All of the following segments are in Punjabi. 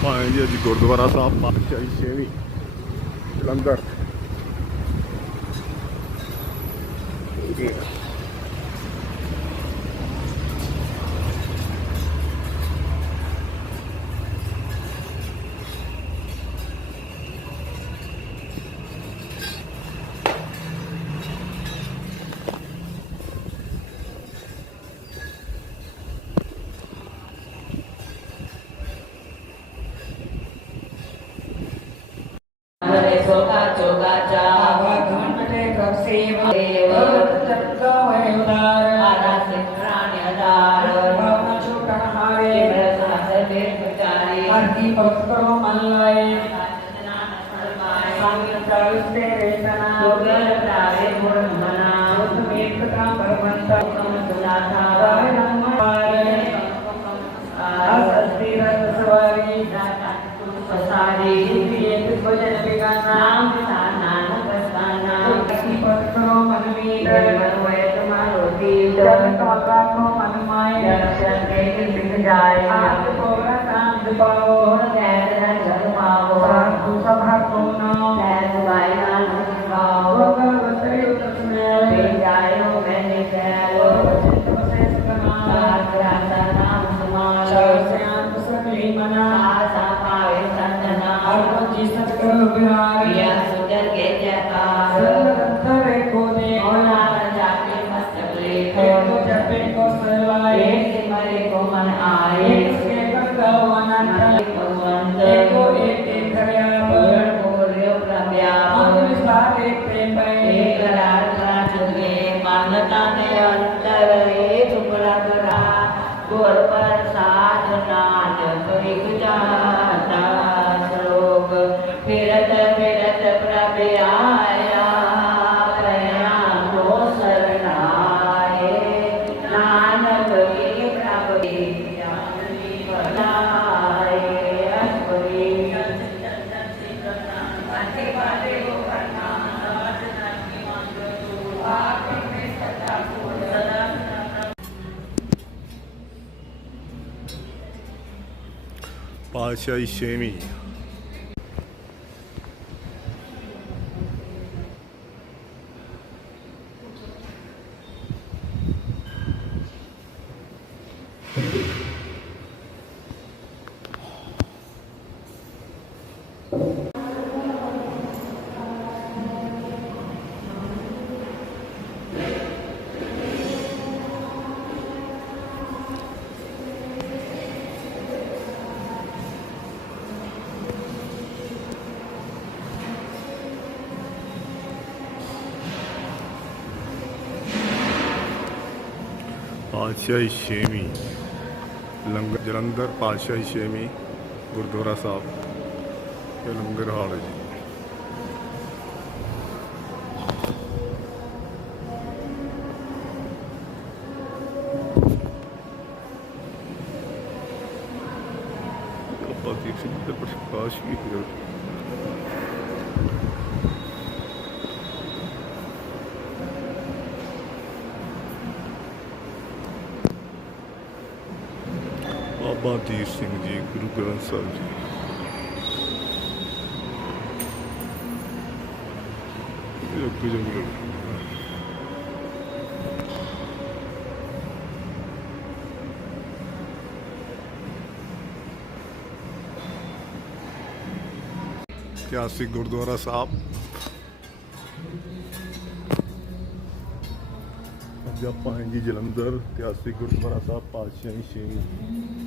ਆਪਾਂ ਆਏ ਜੀ ਅੱਜ ਗੁਰਦੁਆਰਾ ਸਾਹਿਬ ਪਾਤਸ਼ਾਹੀ ਛੇਵੀਂ ਜਲੰਧਰ। હરે ਸੇਵਾ ਦੇਵ ਤੱਕਾ ਵੈ ਉਦਾਰ ਆਰਾ ਸਿਖਰਾਣ ਅਦਾਰ ਪਾਪਾ ਛੋਟਣ ਹਾਰੇ ਮੇਰਾ ਸਾਹਰ ਦੇ ਵਿਚਾਰੇ ਹਰਦੀ ਭਗਤ ਕਰੋ ਮਨ ਲਾਏ ਸੰਗਤਾਲਸੇ ਰੇਤਨਾ ਦੁਰਗਲ ਤਾਰੇ ਗੁਣ ਮਨਾ ਉਸ ਮੇਕ ਕਾ ਪਰਮੰਤ ਕਮ ਸੁਨਾਥਾ ਰਾਏ ਨਮ ਪਾਰੇ ਅਸਤੀ ਰਤ ਸਵਾਰੀ ਦਾਤਾ ਤੁਮ ਸਸਾਰੀ ਇਹ ਭਜਨ ਬਿਗਾਨਾ เป็นไรอาตุโกระสังตุโกระแก่ท่านเจ้ามาโวสังตุสัพพะโนแต่สบายนั้นตุโกระกวัตริอุตสเมเป็นใจโอเมนิเกโลจิตวเสสกนาสาธยาตนามสมาชาสยามสกลิมนาอาสาภาเวสันนาอรุณจิสัตกรวิหารี ਪਾਤਸ਼ਾਹੀ ਛੇਵੀਂ ਪਾਤਸ਼ਾਹੀ ਛੇਵੀਂ ਲੰਗਰ ਜਲੰਧਰ ਪਾਤਸ਼ਾਹੀ ਛੇਵੀਂ ਗੁਰਦੁਆਰਾ ਸਾਹਿਬ। ਇਹ ਲੰਗਰ ਹਾਲ ਹੈ ਜੀ। ਆਪਾਂ ਦੇਖ ਸਕਦੇ ਪ੍ਰਕਾਸ਼ ਵੀ ਹੋਇਆ ਬਾਬਾ ਦੀਪ ਸਿੰਘ ਜੀ, ਗੁਰੂ ਗ੍ਰੰਥ ਸਾਹਿਬ ਜੀ। ਇਹ ਅੱਗੇ ਜੰਗਲ ਇਤਿਹਾਸਿਕ ਗੁਰਦੁਆਰਾ ਸਾਹਿਬ? ਅੱਜ ਆਪਾਂ ਜੀ ਜਲੰਧਰ ਇਤਿਹਾਸਿਕ ਗੁਰਦੁਆਰਾ ਸਾਹਿਬ? ਪਾਤਸ਼ਾਹੀ ਛੇਵੀਂ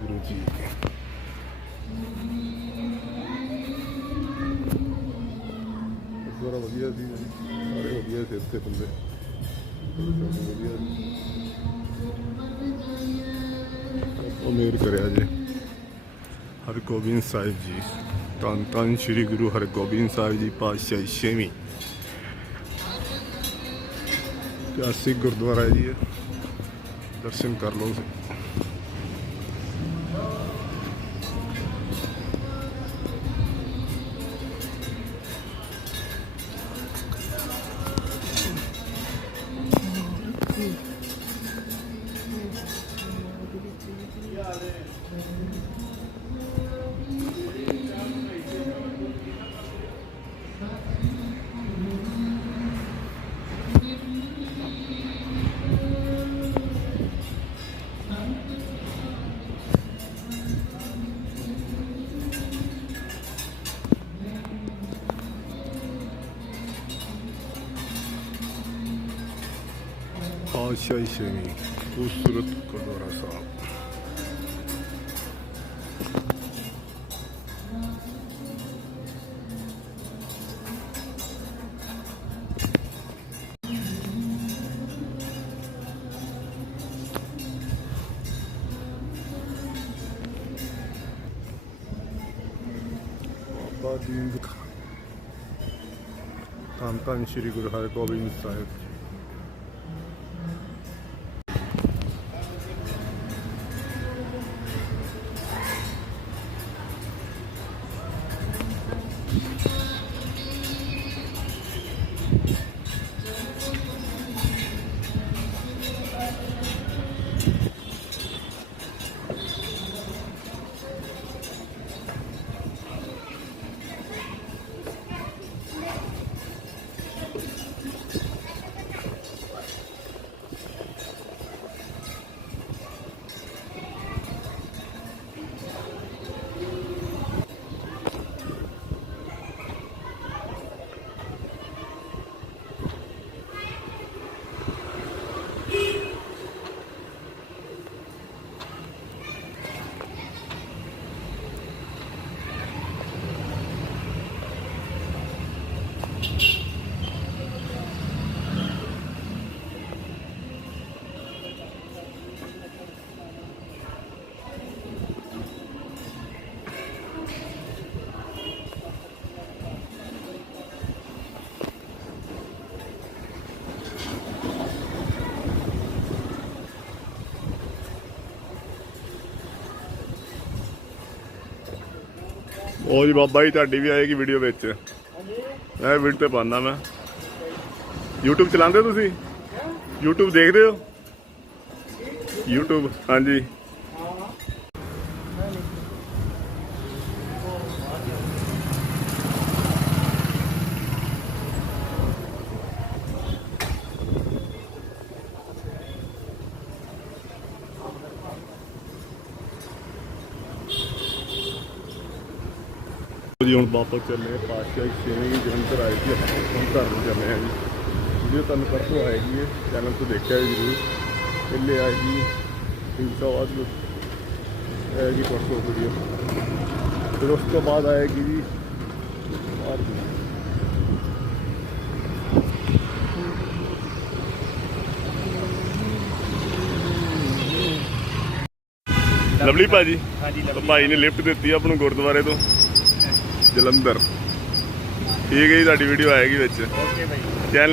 ਵਾਹਿਗੁਰੂ ਜੀ ਗੁਰਦੁਆਰਾ ਵਧੀਆ ਸੀ, ਸਾਰੇ ਵਧੀਆ ਸੀ ਇੱਥੇ ਬੰਦੇ। ਸਭ ਵਧੀਆ ਉਹ ਮੇਰ ਕਰਿਆ ਜੀ। ਹਰਗੋਬਿੰਦ ਸਾਹਿਬ ਜੀ, ਧੰਨ ਧੰਨ ਸ੍ਰੀ ਗੁਰੂ ਹਰਗੋਬਿੰਦ ਸਾਹਿਬ ਜੀ ਪਾਤਸ਼ਾਹੀ ਛੇਵੀਂ। ਇਤਿਹਾਸਿਕ ਗੁਰਦੁਆਰਾ ਹੈ ਜੀ ਇਹ। ਦਰਸ਼ਨ ਕਰ ਲਓ। Aşağı işlemi, usturup kadar asap. ਸਾਹਿਬ ਬਾਬਾ ਦੀਨ ਧੰਨ ਧੰਨ ਸ੍ਰੀ ਉਹ ਜੀ ਬਾਬਾ ਜੀ, ਤੁਹਾਡੀ ਵੀ ਆਏਗੀ ਵੀਡੀਓ ਵਿੱਚ। ਇਹ ਵੀਡੀਓ ਤੇ ਪਾਉਂਦਾ ਮੈਂ। YouTube ਚਲਾਉਂਦੇ ਹੋ ਤੁਸੀਂ? YouTube ਦੇਖਦੇ ਹੋ? YouTube, ਹਾਂਜੀ। ਜੀ ਹੁਣ ਵਾਪਸ ਚੱਲੇ ਪਾਤਸ਼ਾਹੀ ਛੇਵੀਂ ਜਲੰਧਰ ਆਏ ਸੀ ਹੁਣ ਘਰ ਨੂੰ ਚੱਲੇ ਹਾਂ ਜੀ। ਵੀਡੀਓ ਤੁਹਾਨੂੰ ਪਰਸੋਂ ਆਏਗੀ ਹੈ ਚੈਨਲ ਤੋਂ ਦੇਖਿਆ ਜੀ ਜ਼ਰੂਰ। ਪਹਿਲੇ ਆਏਗੀ ਤਿੰਨ ਸੌ ਬਾਅਦ ਨੂੰ ਆਏਗੀ ਪਰਸੋਂ ਵੀਡੀਓ ਫਿਰ ਉਸ ਤੋਂ ਬਾਅਦ ਆਏਗੀ ਜੀ ਦੀ। ਲਵਲੀ ਭਾਜੀ ਹਾਂਜੀ ਭਾਈ ਨੇ ਲਿਫਟ ਦਿੱਤੀ ਆ ਆਪ ਨੂੰ ਗੁਰਦੁਆਰੇ ਤੋਂ। ਜਲੰਧਰ। ਠੀਕ ਹੈ ਜੀ ਤੁਹਾਡੀ ਵੀਡੀਓ ਆਏਗੀ ਵਿੱਚ। ਓਕੇ ਭਾਈ ਚੈਨਲ